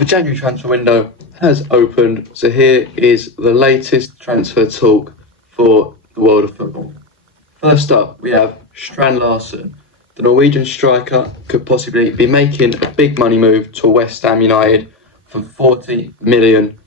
The January transfer window has opened, so here is the latest transfer talk for the world of football. First up, we have Strand Larsen. The Norwegian striker could possibly be making a big money move to West Ham United for £40 million.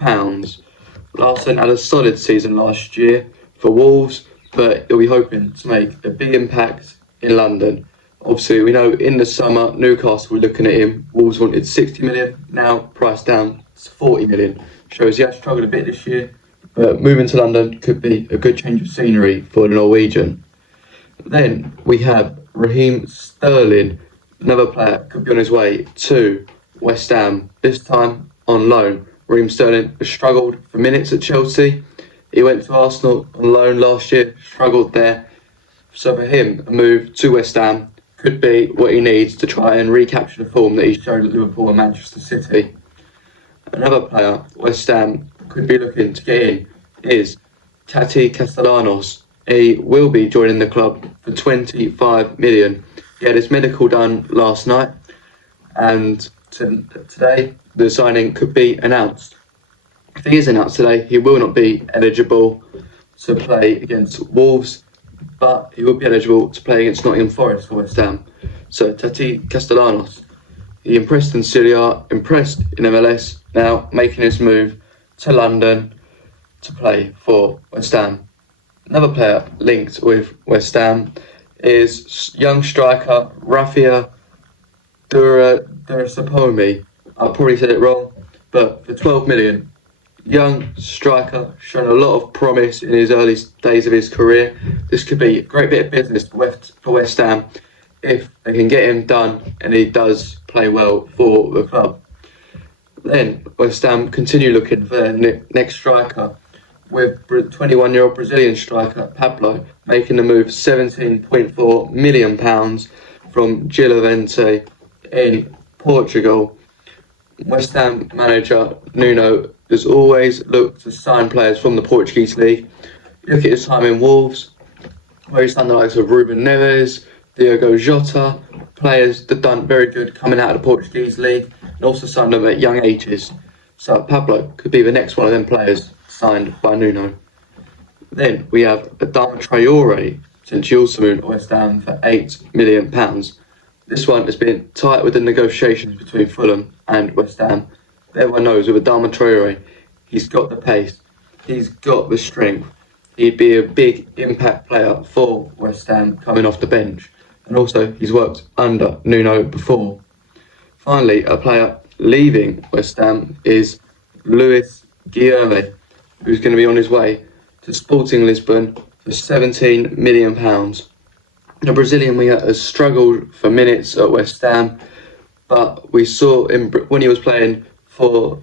Larsen had a solid season last year for Wolves, but he'll be hoping to make a big impact in London. Obviously, we know in the summer, Newcastle were looking at him. Wolves wanted 60 million, now priced down to 40 million. Shows he has struggled a bit this year, but moving to London could be a good change of scenery for the Norwegian. Then we have Raheem Sterling, another player, could be on his way to West Ham, this time on loan. Raheem Sterling has struggled for minutes at Chelsea. He went to Arsenal on loan last year, struggled there. So for him, a move to West Ham could be what he needs to try and recapture the form that he showed at Liverpool and Manchester City. Another player West Ham could be looking to get in is Castellanos. He will be joining the club for 25 million. He had his medical done last night, and today the signing could be announced. If he is announced today, he will not be eligible to play against Wolves, but he will be eligible to play against Nottingham Forest for West Ham. So Tati Castellanos, he impressed in Serie A, impressed in MLS, now making his move to London to play for West Ham. Another player linked with West Ham is young striker Rafia Durasapomi. I probably said it wrong, but for 12 million, young striker, shown a lot of promise in his early days of his career. This could be a great bit of business for West Ham if they can get him done and he does play well for the club. Then West Ham continue looking for their next striker, with 21-year-old Brazilian striker Pablo making the move £17.4 million from Gilavente in Portugal. West Ham manager Nuno has always looked to sign players from the Portuguese league. Look at his time in Wolves, where he's done the likes of Ruben Neves, Diogo Jota, players that done very good coming out of the Portuguese league, and also signed them at young ages. So Pablo could be the next one of them players signed by Nuno. Then we have Adama Traore, since he also moved to West Ham for £8 million. This one has been tight with the negotiations between Fulham and West Ham. Everyone knows with Adama Traore, he's got the pace, he's got the strength. He'd be a big impact player for West Ham coming off the bench. And also, he's worked under Nuno before. Finally, a player leaving West Ham is Luis Guilherme, who's going to be on his way to Sporting Lisbon for £17 million. The Brazilian winger has struggled for minutes at West Ham, but we saw him when he was playing for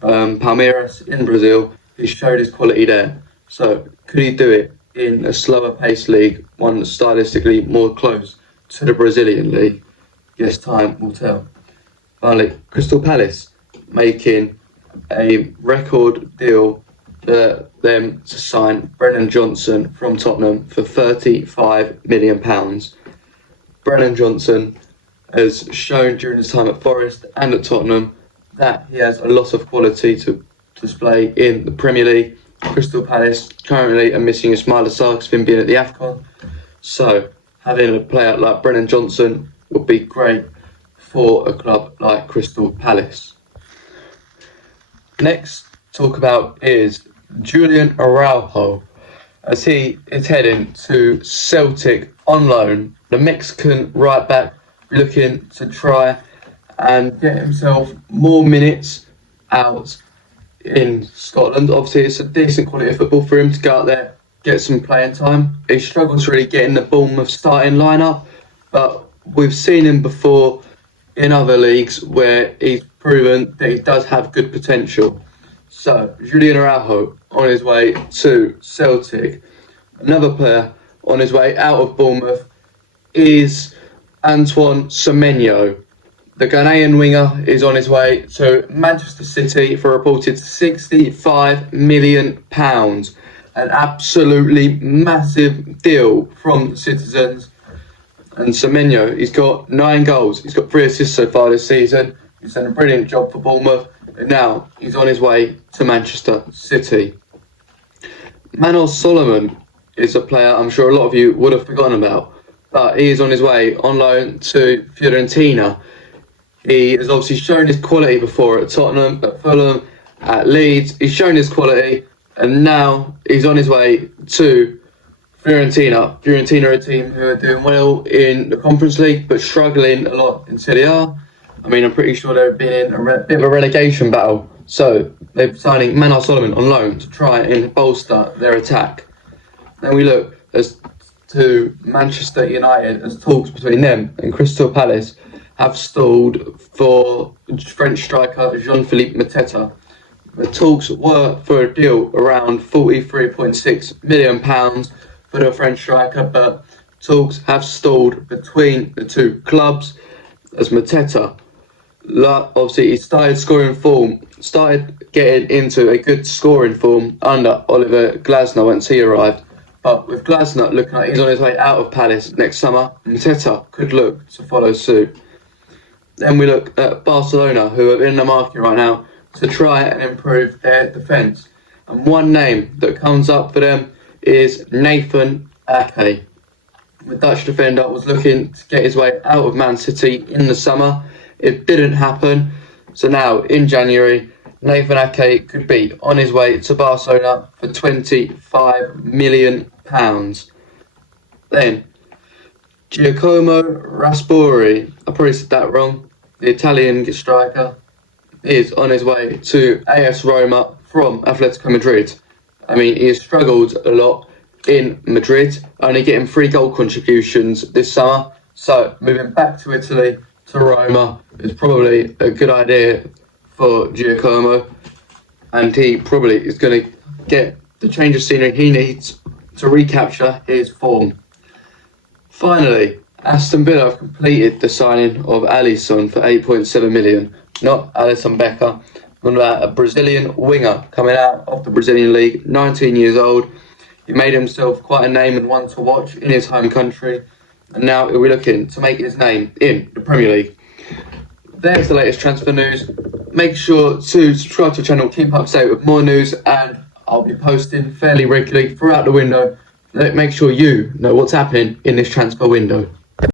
Palmeiras in Brazil, he showed his quality there. So could he do it in a slower paced league, one that's stylistically more close to the Brazilian league? Yes, time will tell. Finally, Crystal Palace making a record deal for them to sign Brennan Johnson from Tottenham for £35 million. Brennan Johnson has shown during his time at Forest and at Tottenham that he has a lot of quality to display in the Premier League. Crystal Palace currently are missing Ismaila Sarr because of him being at the AFCON. So having a player like Brennan Johnson would be great for a club like Crystal Palace. Next talk about is Julian Araujo, as he is heading to Celtic on loan. The Mexican right back looking to try and get himself more minutes out in Scotland. Obviously, it's a decent quality of football for him to go out there, get some playing time. He struggled to really get in the Bournemouth starting lineup, but we've seen him before in other leagues where he's proven that he does have good potential. So, Julian Araujo on his way to Celtic. Another player on his way out of Bournemouth is Antoine Semenyo. The Ghanaian winger is on his way to Manchester City for a reported £65 million. An absolutely massive deal from the citizens. And Semenyo, he's got 9 goals. He's got 3 assists so far this season. He's done a brilliant job for Bournemouth, and now he's on his way to Manchester City. Manor Solomon is a player I'm sure a lot of you would have forgotten about, but he is on his way on loan to Fiorentina. He has obviously shown his quality before at Tottenham, at Fulham, at Leeds. He's shown his quality, and now he's on his way to Fiorentina. Fiorentina are a team who are doing well in the Conference League, but struggling a lot in Serie A. I mean, I'm pretty sure they've been in a bit of a relegation battle. So they're signing Manor Solomon on loan to try and bolster their attack. Then we look as to Manchester United, as talks between them and Crystal Palace have stalled for French striker Jean-Philippe Mateta. The talks were for a deal around £43.6 million for the French striker, but talks have stalled between the two clubs as Mateta, obviously he started getting into a good scoring form under Oliver Glasner once he arrived. But with Glasner looking like he's on his way out of Palace next summer, Mateta could look to follow suit. Then we look at Barcelona, who are in the market right now to try and improve their defence. And one name that comes up for them is Nathan Ake. The Dutch defender was looking to get his way out of Man City in the summer. It didn't happen. So now, in January, Nathan Ake could be on his way to Barcelona for £25 million. Then, Giacomo Raspadori, I probably said that wrong, the Italian striker, is on his way to AS Roma from Atletico Madrid. I mean, he has struggled a lot in Madrid, only getting 3 goal contributions this summer. So, moving back to Italy, to Roma, is probably a good idea for Giacomo. And he probably is going to get the change of scenery he needs to recapture his form. Finally, Aston Villa have completed the signing of Alisson for £8.7 million. Not Alisson Becker, but a Brazilian winger coming out of the Brazilian league, 19 years old. He made himself quite a name and one to watch in his home country, and now he'll be looking to make his name in the Premier League. There's the latest transfer news. Make sure to subscribe to the channel, keep up to date with more news, and I'll be posting fairly regularly throughout the window. Make sure you know what's happening in this transfer window.